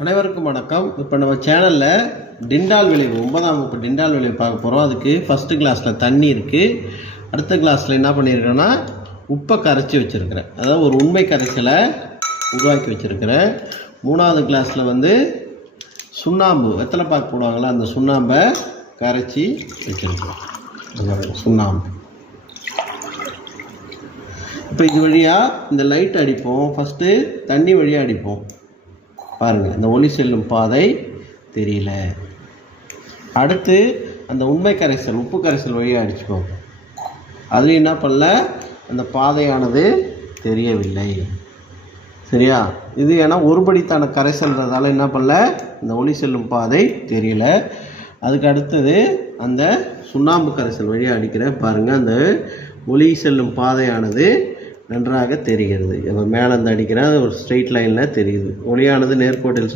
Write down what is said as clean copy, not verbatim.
அனைவருக்கும் வணக்கம். இப்போ நம்ம சேனலில் டிண்டால் விளைவு 9ஆம் வகுப்பு டிண்டால் விளைவு பார்க்க போகிறோம். அதுக்கு ஃபஸ்ட்டு கிளாஸில் தண்ணி இருக்குது, அடுத்த கிளாஸில் என்ன பண்ணியிருக்கேன்னா உப்பை கரைச்சி வச்சுருக்கிறேன், அதாவது ஒரு உண்மை கரைசலை உருவாக்கி வச்சுருக்கிறேன். 3வது கிளாஸில் வந்து சுண்ணாம்பு வெத்தலை பாக்கு போடுவாங்களா, அந்த சுண்ணாம்பை கரைச்சி வச்சுருக்கிறேன். சுண்ணாம்பு இப்போ இது வழியாக இந்த லைட் அடிப்போம். ஃபஸ்ட்டு தண்ணி வழியாக அடிப்போம். பாருங்கள், இந்த ஒளி செல்லும் பாதை தெரியல. அடுத்து அந்த உண்மை கரைசல் உப்பு கரைசல் வழியாக அடிச்சுப்போம். அதுலேயும் என்ன பண்ணல, அந்த பாதையானது தெரியவில்லை. சரியா? இது ஏன்னா ஒருபடித்தான கரைசல்ன்றதால என்ன பண்ணல, இந்த ஒளி செல்லும் பாதை தெரியல. அதுக்கு அடுத்தது அந்த சுண்ணாம்பு கரைசல் வழியாக அடிக்கிறேன். பாருங்கள், அந்த ஒளி செல்லும் பாதையானது நன்றாக தெரிகிறது. மேலே இருந்து அடிக்கிறேன், ஒரு ஸ்ட்ரெயிட் லைனில் தெரியுது. ஒளியானது நேர்கோட்டில்